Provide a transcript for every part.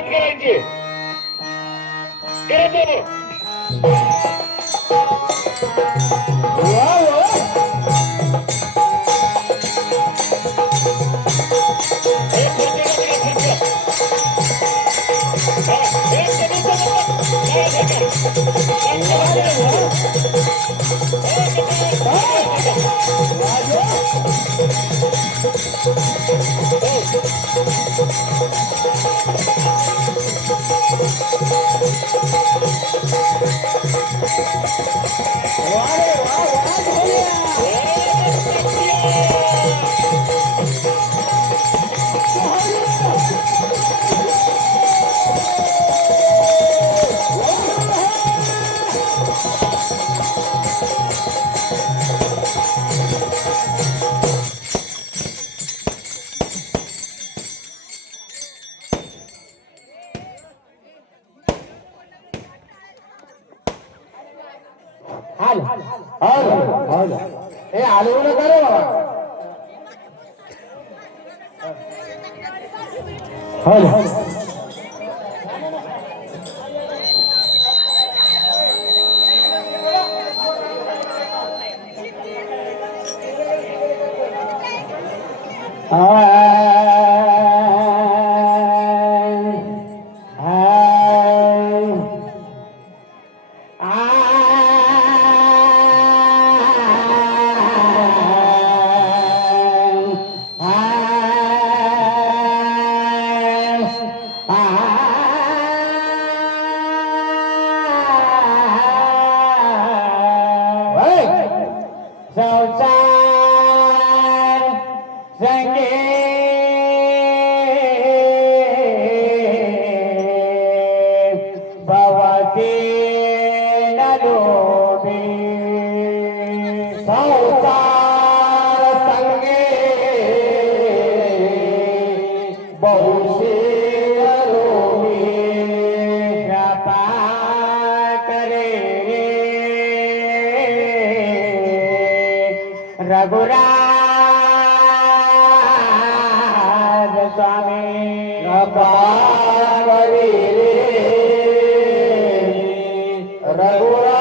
सुरुवात करायची करत हे आलो ना करे बाबा रघुराज स्वामी रघुराज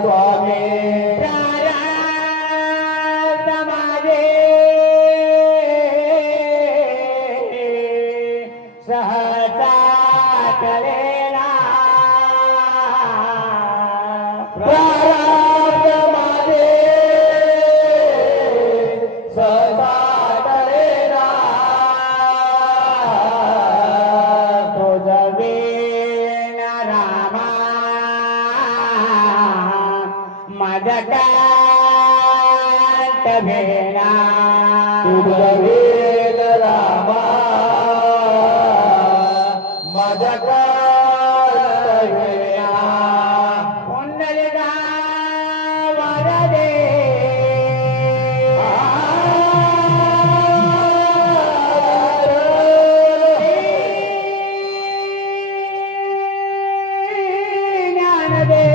स्वामी प्रारब्ध माझे सहसा टळेना जगत भेना तुझवेल रामा माझ्या काळात भेना पुंडलिका वरदे ज्ञानदे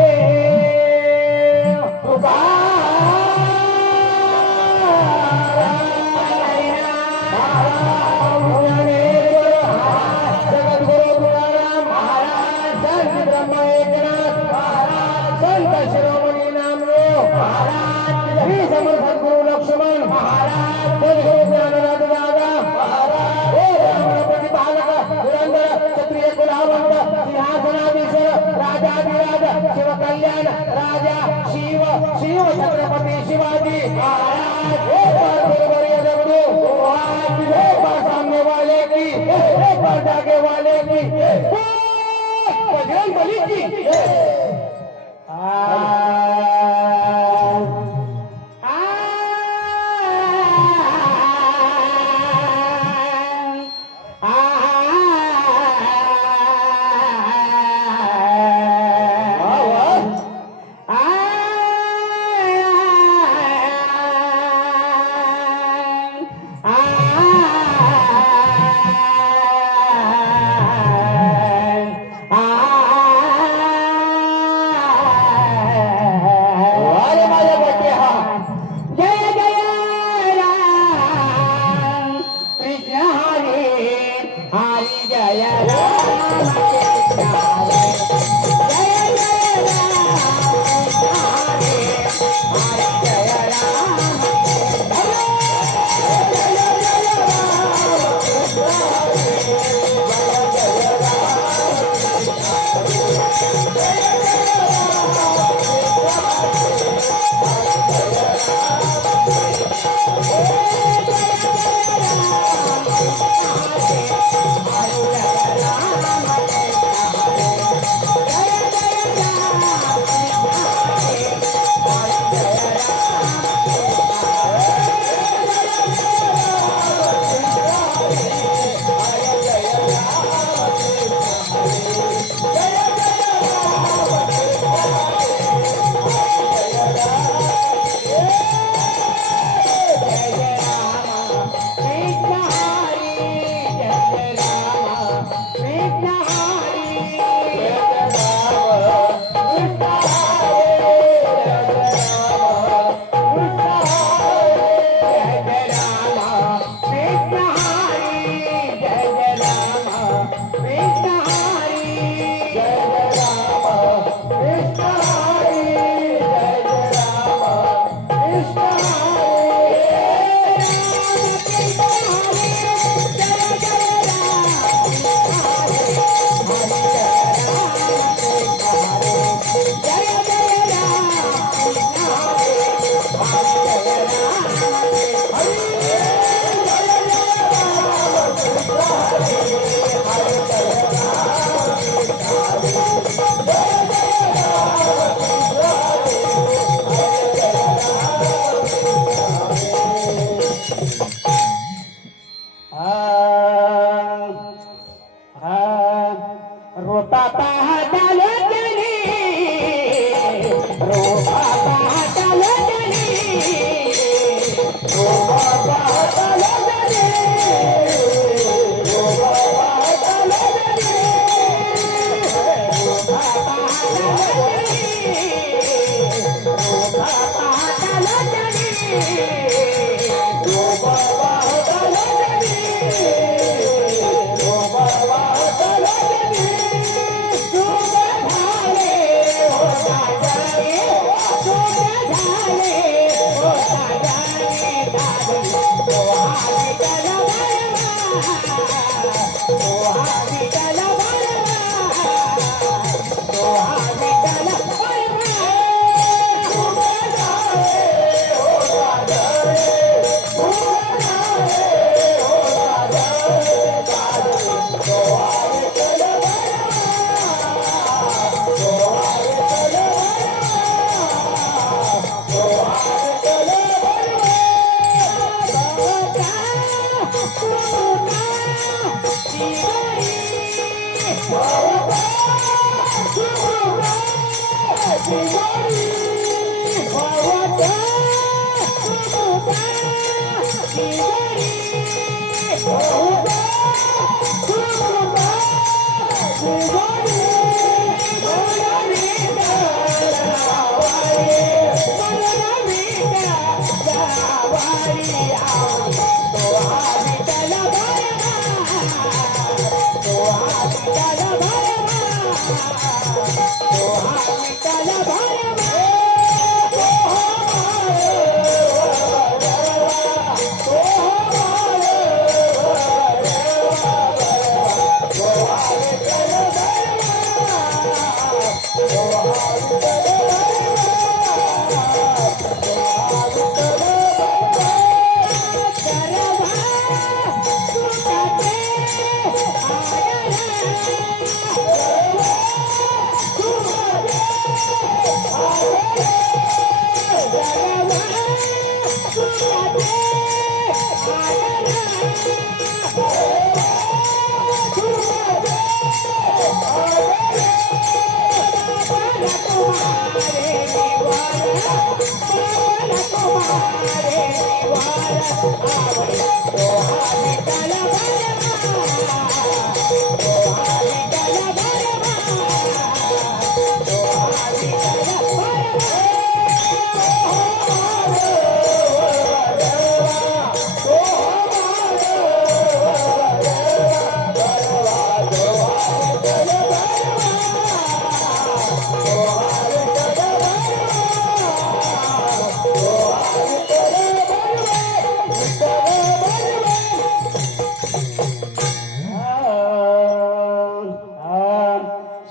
कल्याण राजा शिव शिव छत्रपती शिवाजी महाराज सामने वाले की जागे वाले की बजरंग बली की हा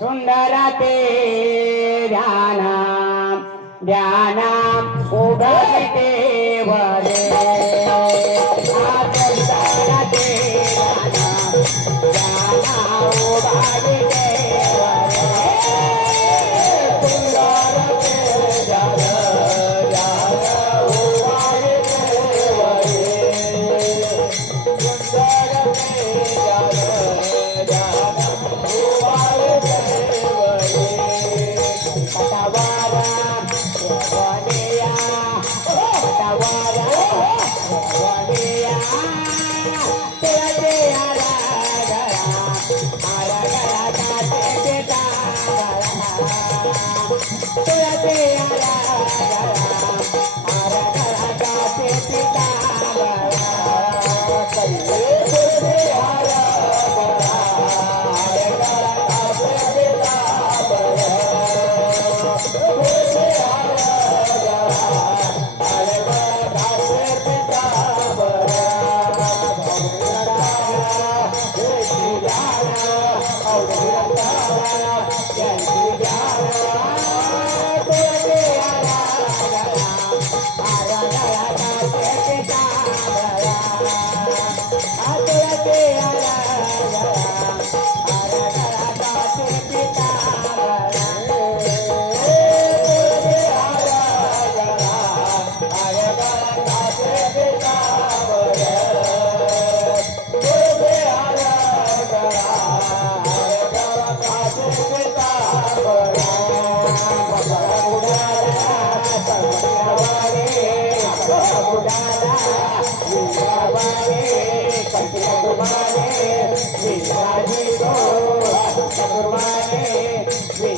सुंदर ते ध्याना ध्याना उघडते वरे सुंदर ते ध्याना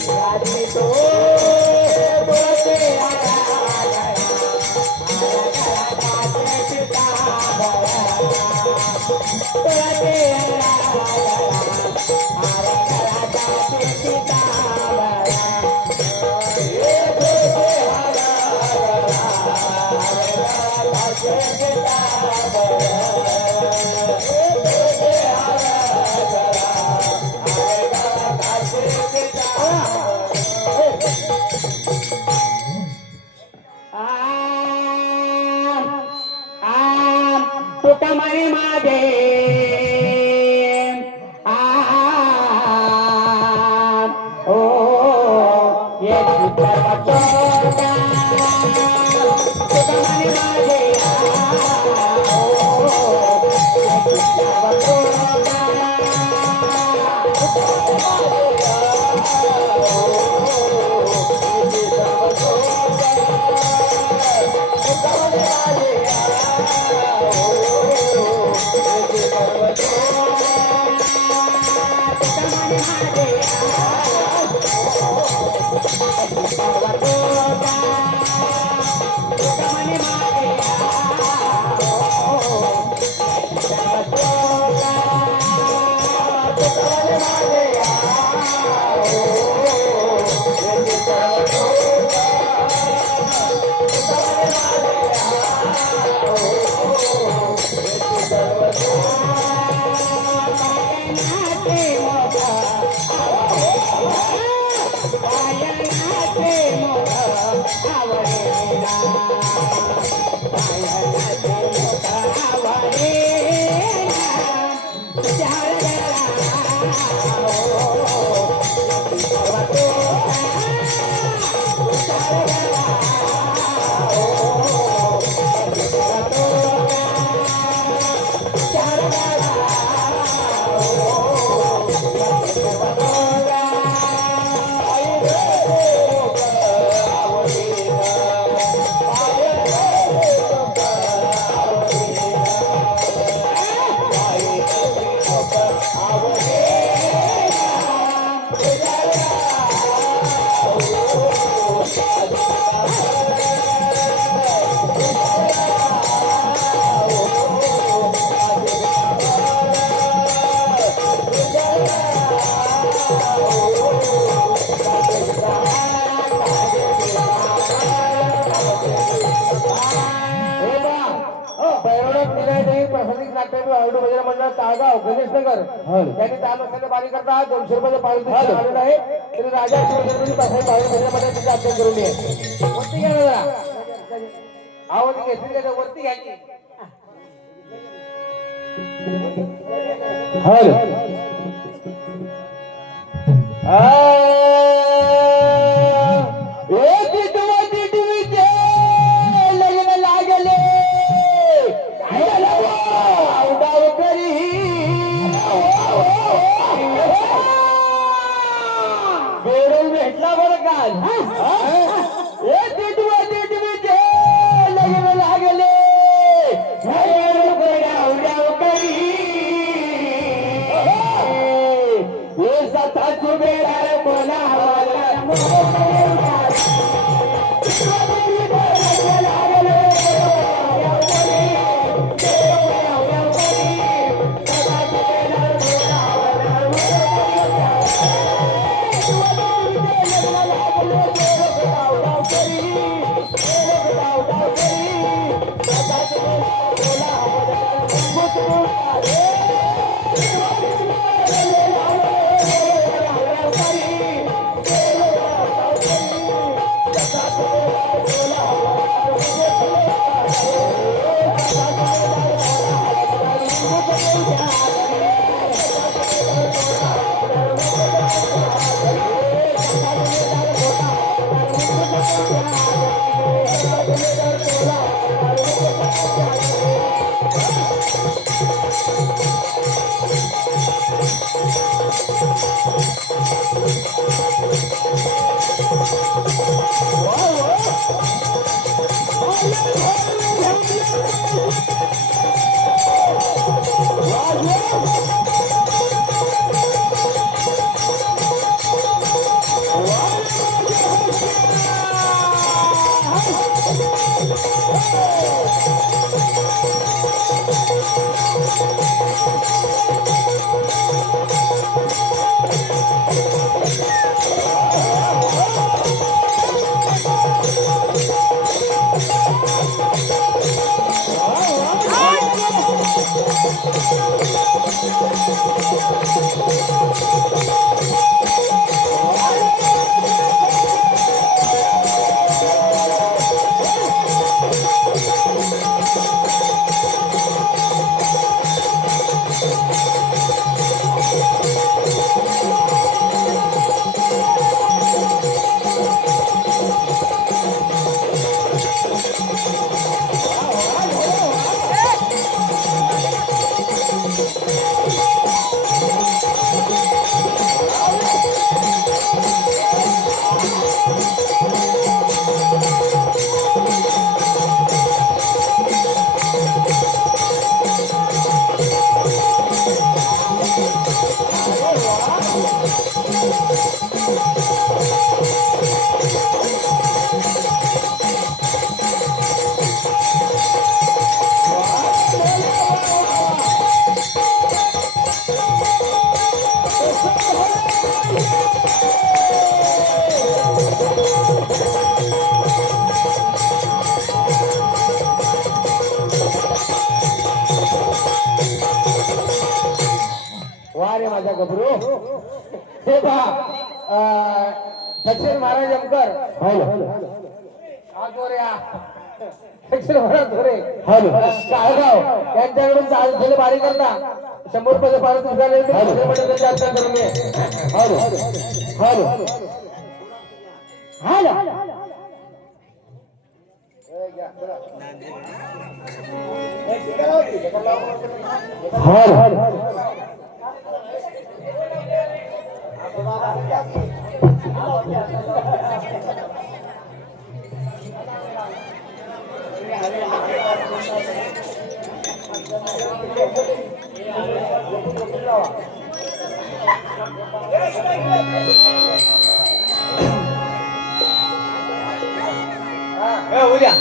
ध्याना उघडते तुटमणी माझे ओ ये तुटमणी माझे ताळगाव गणेश नगर यांनी तालुक्यात बारी करता 200 रुपये पारितोषिक आलेलं आहे. तरी राजा शिवशंकरी बसाई बाहेर भजनामध्ये तिथे अभ्यास करून ये. वरती घ्या ना जरा. आवाज घेतली का वरती घ्यायची. लग्न लागले बेडून भेटला बरं काल. लग्न लागले बेडार बोला माझा गबरू हे पहा दक्षिण महाराज जमकर दक्षिण महाराज धोरे काळगाव यांच्याकडून झाले बारी करता 100 रुपये पारितोषिक झाले करून घे. उद्या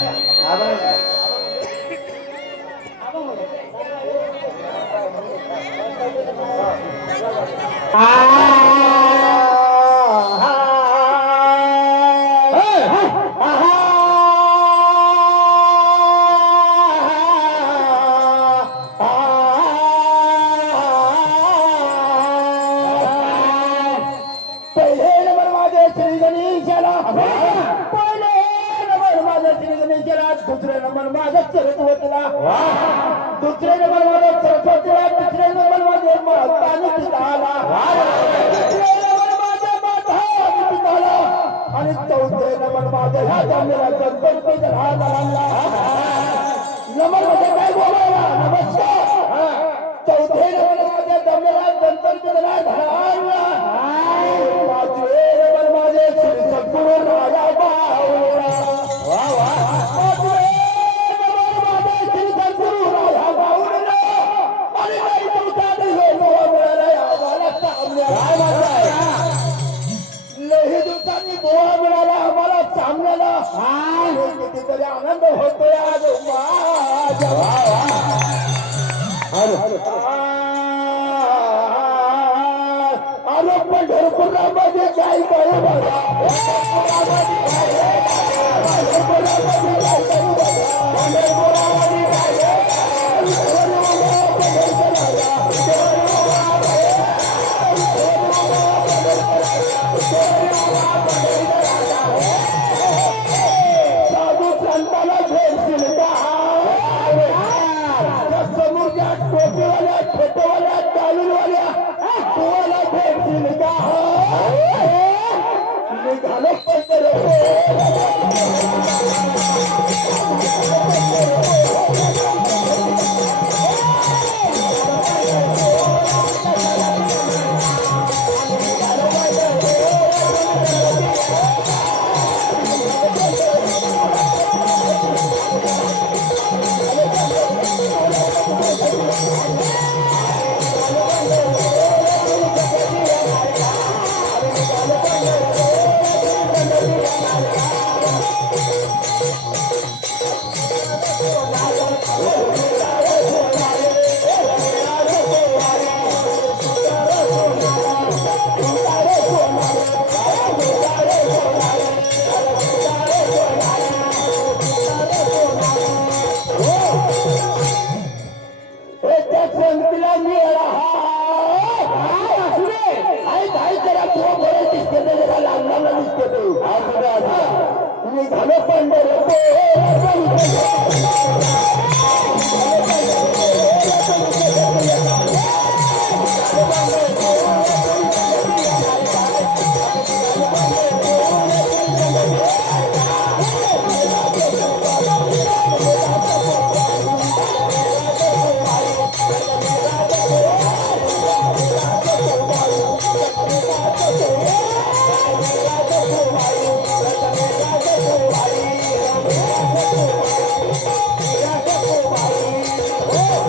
पहिले नंबर माझे श्री गणेशाला पहिले नंबर माझा श्री गणेशाला दुसरे नंबर माझा सरस्वतीला दुसरे नंबर माझा सरस्वतीला तिसरे नंबर माझे पाणी पिताला तिसरे नंबर माझ्या माता पिताला आणि चौथे नंबर माझ्या ह्या जामेला गणपती राहणारा नंबर माझा काय बोलायला नमस्कार चौथे नंबर माझ्या जामेला गणपती राहणारा पाचवे नंबर माझे श्री सद्गुरू राजा बाहुला पाचवे नंबर माझे श्री सद्गुरू राजा बाहुला आणि काही दिवसात बोवा मिळाला आम्हाला सामन्याला लई दिवसांनी बोवा मिळाला आम्हाला सामन्याला कितीतरी आनंद होतोय आज माझ्या अरे पंढरपुरामध्ये काय करू बघा साधू संताला भेटतील का समोरच्या टोपीवाल्या छोटवाल्या डालूनवाल्या तुम्हाला भेटतील का निघालं संगतीला मिळाला लागला दिसते निघालं पंढरपूर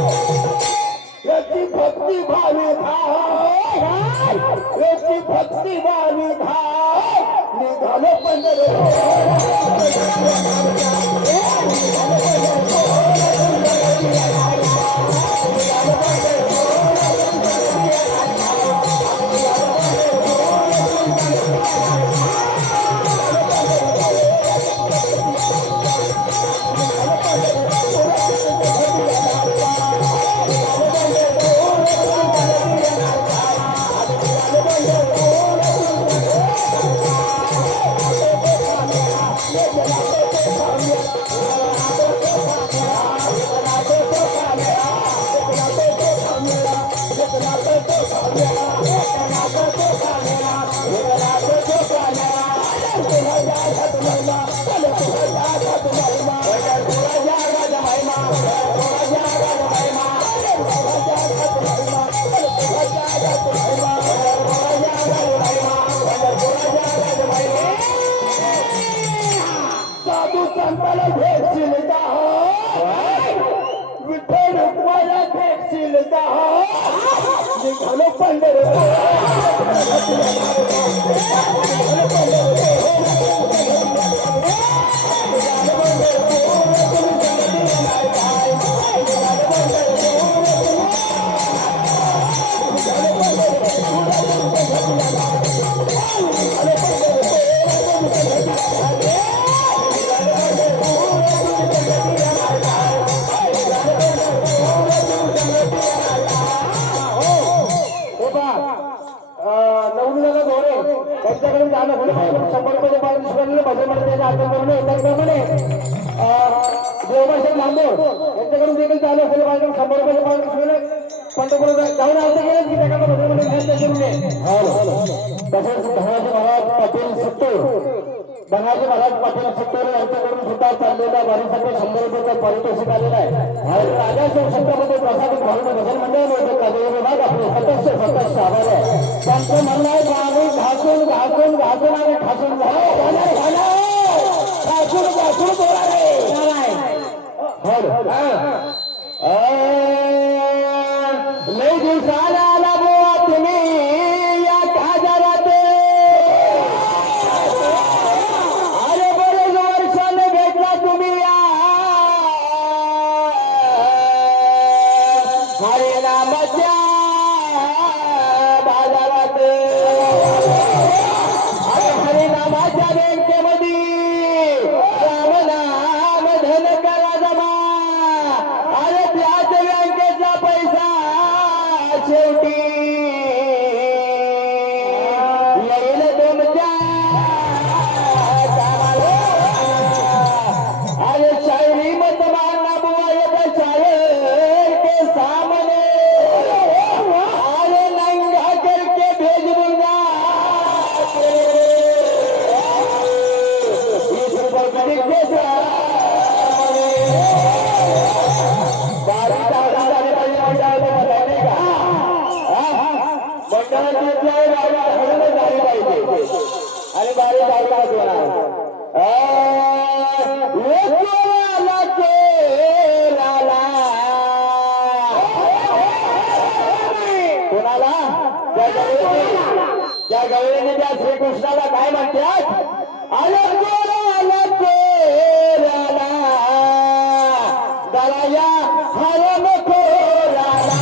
Oh! निघालो पंढरपूर नवनीला धोरे त्यांच्याकडून जाणं होणं 100 रुपये पाहिजे शिकवलेलं भजन म्हणून त्याच्या आठवण करून त्याचप्रमाणे देवभाषण लांबोड यांच्याकडून देखील चालू असलेले पाहिजे 100 रुपये पाहिजे शिकवले पंढरपूर जाऊन अर्ज केलं की त्याकडे भजन म्हणून घ्यायचं करून तसेच धनाजी महाराज पाटील सत्तूर धनाजी महाराज पाटील सत्तूर यांच्याकडून सुद्धा चाललेल्या वारीसाठी 100 रुपये पारितोषिक आलेलं आहे आणि राजाच्या क्षेत्रामध्ये प्रसादित भावना भजन मंडळ विभाग आपले सतत आभार आहे त्यांचं म्हणणं आहे घासून घासून घासून आणि ठासून घासून घासून बोला लई दिवसाला आला बुवा तुम्ही या काजारात अरे बरेच वर्षाने भेटला तुम्ही या हरिनामाच्या बाजारात अरे हरिनामाच्या बँकेमध्ये रामनाम धन करा जमा अरे त्याच बँकेचा पैसा शेवटी येईल तुमच्या कामाला अरे शायरी मत मारना बुआ येत शायर के सामने अरे नंगा करके भेज दूंगा 20 रुपये गरीब के बारी दादा झाली पाहिजे मंडळाला बताने का मंडळाची झाली पाहिजे आणि बारी दादा कोणाला त्या गवळीने त्या श्रीकृष्णाला काय म्हणतात दराया हरम खोराला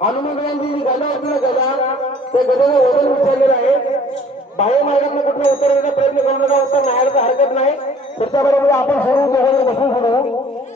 हनुमंतरायांची जी गदा होती ना गदा त्या गदेला वजन विचारलेलं आहे बाह्य मार्गाने कुठलं उत्तर देण्याचा प्रयत्न करण्याचा उत्तर नाही हरकत नाही त्याच्याबरोबर आपण सर्व बसून